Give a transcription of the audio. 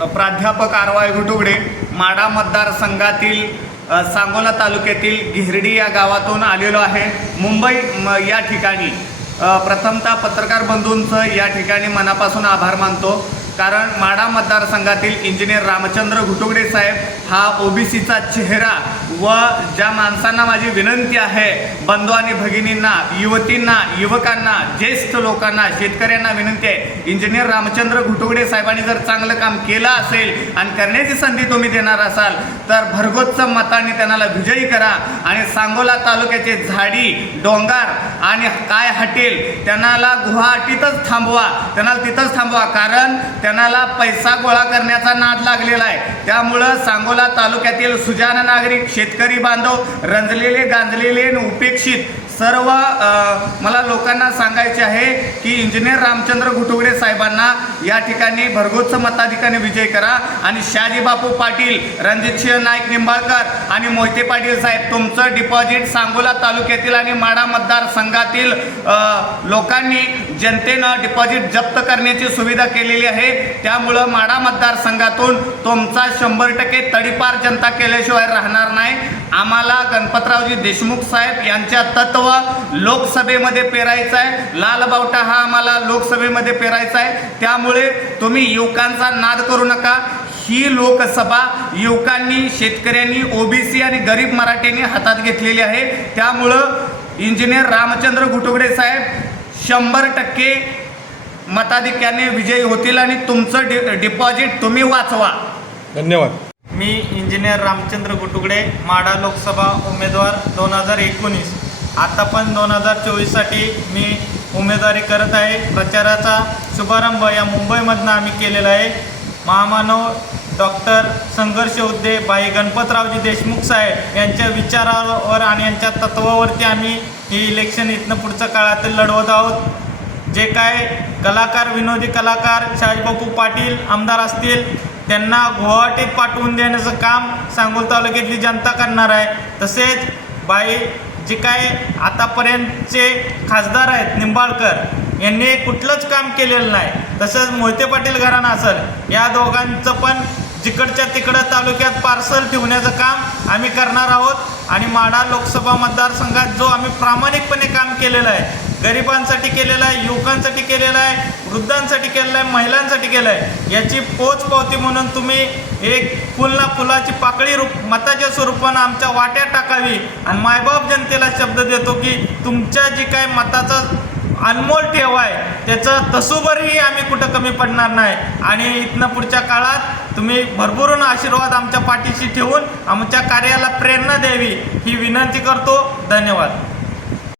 प्राध्यापक आरवाय घुटुगडे माडा मतदारसंघातील सांगोला तालुक्यातील घेरडी या गावातून आलेलो आहे. मुंबई म, या ठिकाणी प्रथमतः पत्रकार बंधूंचं या ठिकाणी मनापासून आभार मानतो. कारण माडा मतदारसंघातील इंजिनियर रामचंद्र घुटुगडे साहेब हा ओबीसीचा चेहरा व ज्या माणसांना माझी विनंती आहे बंधू आणि भगिनींना युवतींना युवकांना ज्येष्ठ लोकांना शेतकऱ्यांना विनंती आहे इंजिनियर रामचंद्र घुटुगडे साहेबांनी जर चांगलं काम केलं असेल आणि करण्याची संधी तुम्ही देणार असाल तर भरगोच्च मताने त्यांना विजयी करा आणि सांगोला तालुक्याचे झाडी डोंगर आणि काय हटेल त्यांना गुवाहाटीतच थांबवा त्यांना तिथंच थांबवा. कारण त्यांना पैसा गोळा करण्याचा नाद लागलेला आहे. त्यामुळं सांगोला तालुक्यातील सुजान नागरिक शेतकरी बांधव रंजलेले गांजलेले आणि उपेक्षित सर्व मला लोकांना सांगायचे आहे की इंजिनियर रामचंद्र घुटुगडे साहेबांना या ठिकाणी भरगोच्च मताधिकाने विजय करा. आणि शहाजी बापू पाटील रणजितसिंह नाईक निंबाळकर आणि मोहिते पाटील साहेब तुमचं डिपॉझिट सांगोला तालुक्यातील आणि माडा मतदारसंघातील लोकांनी जनतेनं डिपॉझिट जप्त करण्याची सुविधा केलेली आहे. त्यामुळं माडा मतदारसंघातून तुमचा शंभर टक्के तडीपार जनता केल्याशिवाय राहणार नाही. आम्हाला गणपतरावजी देशमुख साहेब यांच्या तत्व लोकसभेमध्ये पेरायचा आहे. लाल बावटा हा आम्हाला लोकसभेमध्ये पेरायचा आहे. त्यामुळे तुम्ही युवकांचा नाद करू नका. ही लोकसभा युवकांनी शेतकऱ्यांनी ओबीसी आणि गरीब मराठ्यांनी हातात घेतलेली आहे. त्यामुळं इंजिनियर रामचंद्र घुटुगडे साहेब शंभर टक्के मताधिक्याने विजयी होतील आणि तुमचं डि डिपॉझिट तुम्ही वाचवा. धन्यवाद. मी इंजिनियर रामचंद्र गुटुगडे माडा लोकसभा उमेदवार दोन हजार एकोणीस. आता पण दोन हजार चोवीससाठी मी उमेदवारी करत आहे. प्रचाराचा शुभारंभ या मुंबईमधनं आम्ही केलेला आहे. महामानव डॉक्टर संघर्ष उद्दे बाई गणपतरावजी देशमुख साहेब यांच्या विचारावर आणि यांच्या तत्वावरती आम्ही ही इलेक्शन इथनं पुढच्या काळात लढवत आहोत. जे काय कलाकार विनोदी कलाकार शहाजीबापू पाटील आमदार असतील त्यांना गुवाहाटीत पाठवून देण्याचं काम सांगोल तालुक्यातली जनता करणार आहे. तसेच बाई जे काय आतापर्यंतचे खासदार आहेत निंबाळकर यांनी कुठलंच काम केलेलं नाही. तसंच मोहिते पाटील घराणं असेल या दोघांचं पण जिकडच्या तिकडं तालुक्यात पार्सल ठेवण्याचं काम आम्ही करणार आहोत. आणि माडा लोकसभा मतदारसंघात जो आम्ही प्रामाणिकपणे काम केलेलं आहे गरिबांसाठी केलेलं आहे युवकांसाठी केलेलं आहे वृद्धांसाठी केलेलं आहे महिलांसाठी केलं आहे. याची पोच पावती म्हणून तुम्ही एक फुलना फुलाची पाकळी रूप मताच्या स्वरूपानं आमच्या वाट्यात टाकावी. आणि मायबाप जनतेला शब्द देतो की तुमच्या जी काय मताचा अनमोल ठेव आहे त्याचं तसूभरही आम्ही कुठं कमी पडणार नाही. आणि इथनं पुढच्या काळात तुम्ही भरभरून आशीर्वाद आमच्या पाठीशी ठेवून आमच्या कार्याला प्रेरणा द्यावी ही विनंती करतो. धन्यवाद.